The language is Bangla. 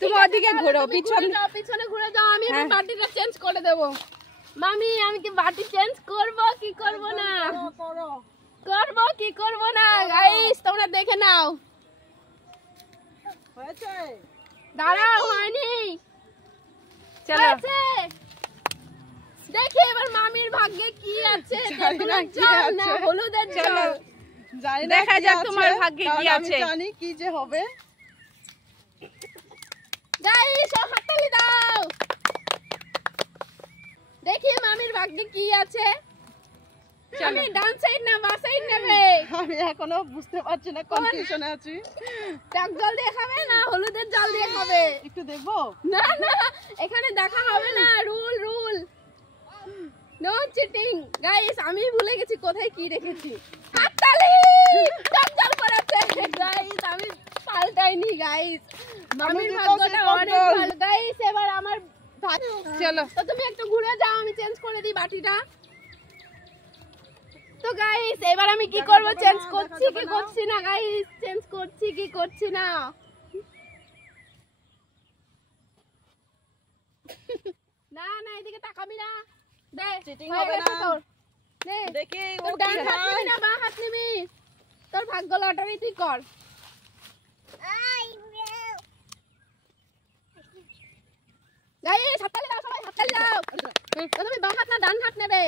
তুমি ওদিকে ঘোরো, পিছনে ঘুরে যাও, আমি এবার বাটিটা চেঞ্জ করে দেব। মামি আমি কি বাটি চেঞ্জ করব কি করব না? করব কি করব না গাইস, তোমরা দেখে নাও। হয়েছে? দাঁড়াও, হয়নি। চলো দেখি এবার মামির ভাগ্যে কি আছে। জানি না কি আছে। হলুদের জল। জানি না দেখা কি যাক আছে, তোমার ভাগ্যে কি কারণ আমি আছে। জানি কি যে হবে। গাইস হাততালি দাও, দেখি মামির ভাগ্যে কি আছে। আমি ডান সাইড না বা সাইড নেবে? আমি এখনো বুঝতে পারছি না, কনফিউশনে আছি। টক জল দিয়ে খাবে না হলুদের জল দিয়ে খাবে? একটু দেখবো? না না, এখানে দেখা হবে না, রুল নো চিটিং। গাইস আমি ভুলে গেছি কোথায় কি রেখেছি। হাততালি, টক জল করেছে গাইস, আমি পাল্টাইনি গাইস। মামির ভাগ্যটা অনেক ভালো গাইস। এবার আমার চলো তো তুমি একটু ঘুরে যাও, আমি চেঞ্জ করে দিই বাটিটা। তো গাইস এবার আমি কি করব, চেঞ্জ করছি কি করছি না গাইস, চেঞ্জ করছি কি করছি না। না না এদিকে তাকাবি না, দে চিটিং হয়ে হবে গেছে না। তোর। দে দেখি ও তোর কি ডান হাত হয়। নিবি না বাঁ হাত নিবি? তোর ভাগ্য লটারি তুই কর। গাইস হাততালি দাও, সবাই হাততালি দাও। তুমি বাঁ হাত না ডান হাত নেবে?